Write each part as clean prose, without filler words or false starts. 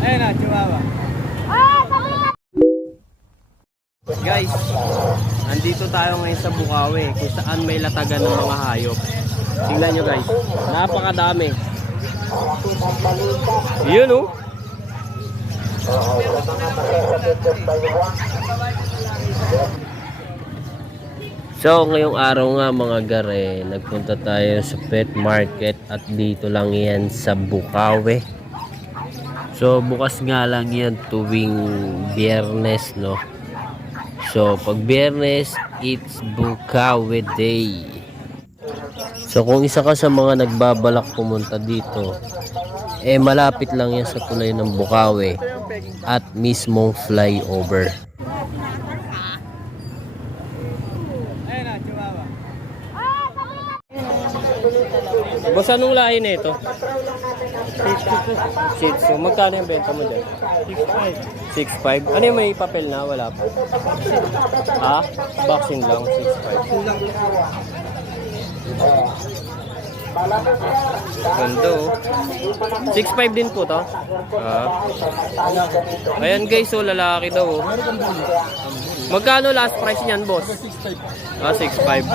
Ayun na, Chihuahua. Guys, andito tayo ngayon sa Bukawi kung saan may latagan ng mga hayop. Tingnan nyo guys, napakadami. Yun oh. So ngayong araw nga mga gare, nagpunta tayo sa pet market at dito lang yan sa Bukawi. So bukas nga lang yan tuwing Biyernes, no? So pag Biyernes, it's Bukawi Day. So kung isa ka sa mga nagbabalak pumunta dito, eh malapit lang yan sa tulay ng Bukawi at mismong flyover. Boss, anong lahi na ito? Shih Tzu. Magkano yung benta mo dyan? 6.5. 6.5. Ano yung may papel na? Wala pa. Ha? Vaccine lang. 6.5. Ganda oh. 6.5 din po to. Ayan guys, so lalaki daw oh. Magkano last price niyan, boss? 6.5. 6,000.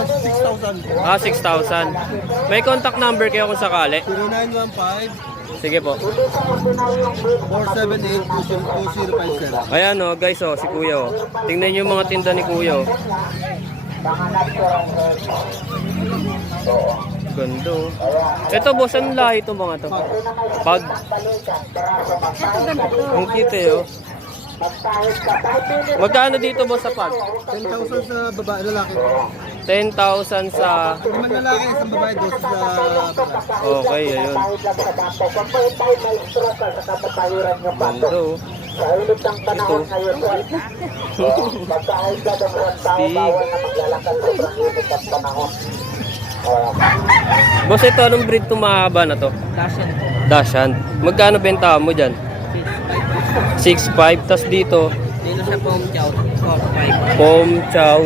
May contact number kayo kung sakali? 0915. Sige po. 478-2050. Ayan oh, guys oh, si Kuya oh. Tingnan niyo yung mga tinda ni Kuya oh. Ganda oh. Ito boss, anong lahi ito mga to? Pag. Ang cute eh oh. Magkano dito boss sa pag? 10,000 sa babae, lalaki. 10,000 sa... 5 lalaki, isang babae, 12 sa Okay, ayun. Bando. Ito. Boss, ito anong breed itong mahaba na to? Dashan po. Dashan. Magkano benta mo dyan? 6.5. Tas dito, Dito sa Pom Chow, 4-5. Pom Chow.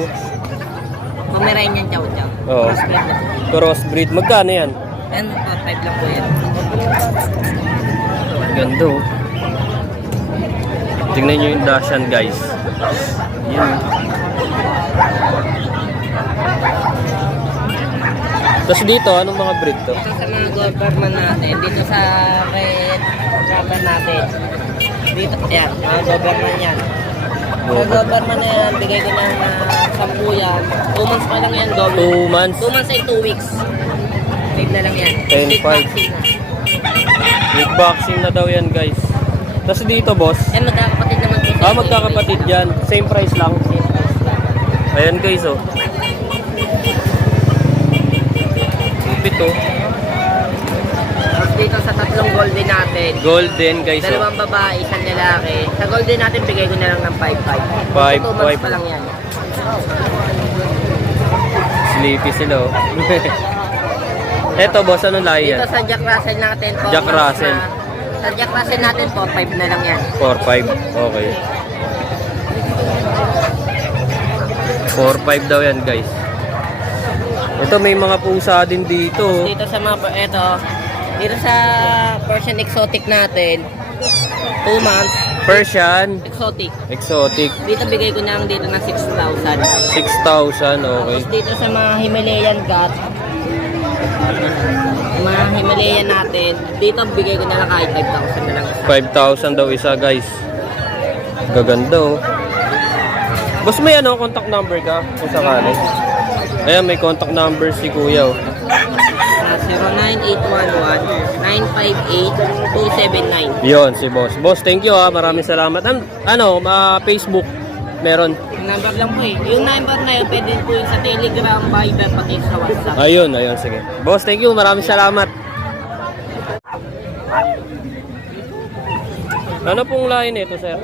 Pomeranian Chow Chow. Oh. Crossbreed na. Crossbreed. Magkano yan? And 4-5 lang po yan. Ganda oh. Tingnan nyo yung Dashan guys. Yan. Tapos dito, anong mga breed to? Dito sa mga Doberman natin, dito sa red rubber natin. Dito, yan, mga Doberman yan. Sa Doberman na yan, bigay ko ng 10 yan. 2 months pa lang yan, Doberman. 2 months. 2 months and 2 weeks. 5 na lang yan. 10-5. Vaccine na. With vaccine na daw yan guys. Tapos dito boss. Yan, magkakapatid naman po. Magkakapatid yan. Same price lang. Ayan guys oh. Ito. Tapos dito sa tatlong golden natin. Golden guys oh. 2 babae, 1 lalaki. Sa golden natin, bigay ko na lang ng 5-5. 5-5. 2 months pa lang yan. Sleepy sila oh. Eto boss, anong lahi yan? Dito sa Jack Russell natin, Jack Russell. Sa Jack Russell natin, 4-5 na lang yan. 4-5. Okay. 4-5 daw yan guys. Ito may mga pusa din dito. Dito sa mga, dito sa Persian Exotic natin, 2 months, Persian exotic. Exotic. Dito bigay ko na lang dito ng 6,000. 6,000. Okay. Tapos dito sa mga Himalayan cat, mga Himalayan natin, dito bigay ko na lang kahit 5,000 na lang isa. 5,000 daw isa guys. Gaganda oh. Boss, may ano, contact number ka kung sakali? Ayan, may contact number si Kuya oh. 09811-958-279. Yun, si boss. Boss, thank you ha. Maraming salamat. Facebook meron. Yung number lang po eh. Yung number na yun, pwede po yun sa Telegram, Viber, pati sa WhatsApp. Ayun, sige. Boss, thank you. Maraming salamat. Ano pong lahi nito, sir?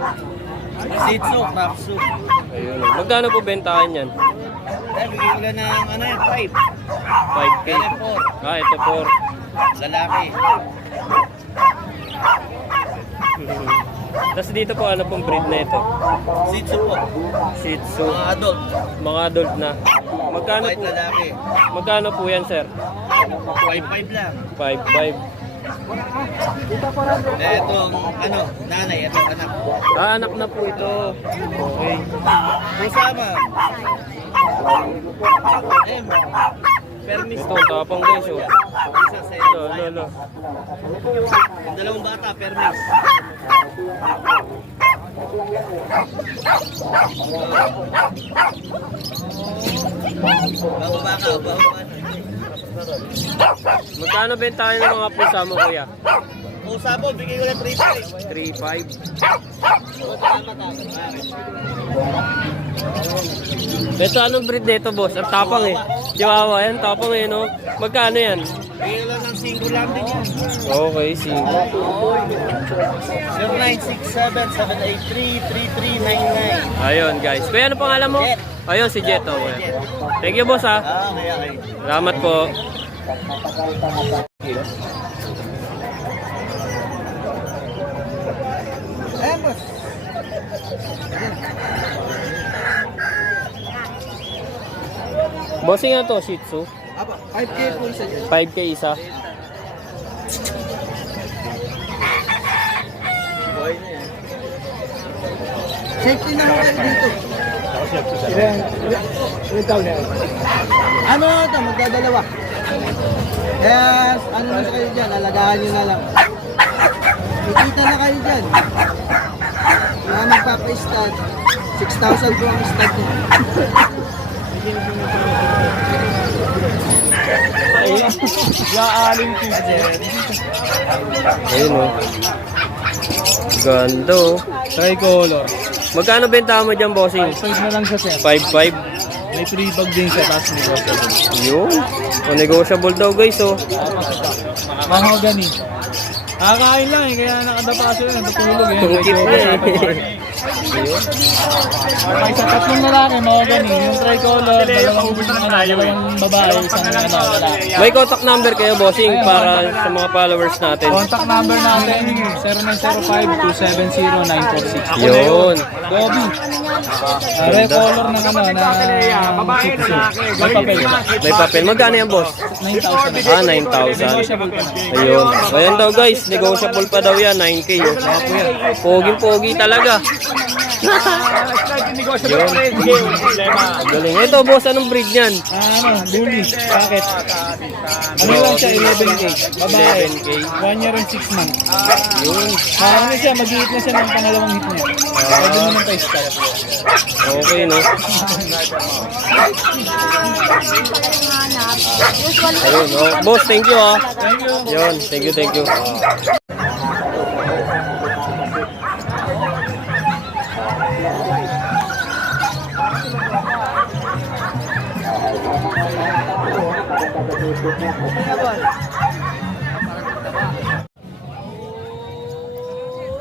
Shih Tzu, Rapsu. Ayun. Magkano po bentahan yan? Bigyan ko ng 5. 5K. Ito 4. Lalaki. Tapos dito po, ano pong breed na ito? Shih Tzu po. Shih Tzu. Mga adult. Mga adult na. Magkano White po? lalaki. Magkano po yan, sir? 5-5 lang. 5.5. Etong, ano, nanay, etong anak. Anak na po ito. Okay. Busama. Permis. Ito, tapang guys. Oh. Isa sa Lolo. dalawang bata, permis. Bago baka, bago baka. Magkano bentahan ng mga pusa mo, kuya? Pusa po, bigay ko lang 3-5. 3.5. Ito, anong breed nito, boss? Ang tapang eh. Chihuahua yan, tapang eh, no? Magkano yan? Bigay ko lang ng 5 lang din yan. Okay, sige. 0967-783-3399. Ayun, guys. Kuya, ano pangalan mo? Jet. Ayun, si Jet. Oh, kuya. Thank you, boss, ha. Okay. Salamat po. Boss. Bossing na to, Shih Tzu. 5K po isa dyan. 5K isa. Boy na yan. Safety na lang kayo dito. Ano ito? Magdadalawa. Kaya ano na kayo dyan? Alagaan nyo na lang. Kikita na kayo dyan. Mga magpapa-stud. 6,000 po ang stud nyo. Ayun, oh. Ganda, oh. Tricolor. Magkano benta mo dyan, bossing? 5 na lang siya, sir. 5.5. May free bag din siya, tapos negotiable. Yun. O, negotiable daw, guys, oh. Mahogany. Nakakain lang eh, kaya nakadapa siya yun. Natulog eh. Tungkit na eh. Okay, sa tatlong lalaki, mahogany. Yung tricolor, dalawang babae, isang lalaki. May contact number kayo, bossing, para sa mga followers natin. Contact number natin, 0905-270-946. Yun. Bobby. Red color ng ano, na Shih Tzu. May papel. May papel. Magkano yan, boss? 9,000. Ah, 9,000. Ayun. Ayun daw, guys. Negotiable pa daw yan. 9K. Oh. Poging-pogi talaga. Yun. Galing. Ito, boss. Anong breed niyan? Ano, bully. Bakit? Ano lang siya, 11K. Babae. 11K. 1 year and 6 months. Yun. Ano siya, mag-hit na siya ng pangalawang hit niya. Pwede naman tayo start. Okay, no? Ayun, oh. Boss, thank you, ah. Thank you. Yun. Thank you, thank you.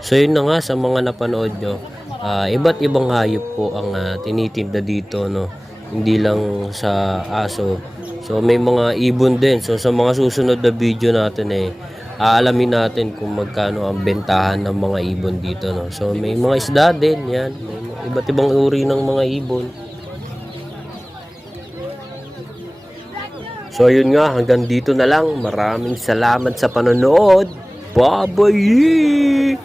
So yun na nga sa mga napanood nyo, iba't ibang hayop po ang tinitinda dito, no? Hindi lang sa aso. So may mga ibon din. So sa mga susunod na video natin aalamin natin kung magkano ang bentahan ng mga ibon dito, no? So may mga isda din, yan. May iba't ibang uri ng mga ibon. So yun nga, hanggang dito na lang. Maraming salamat sa panonood. Bye-bye!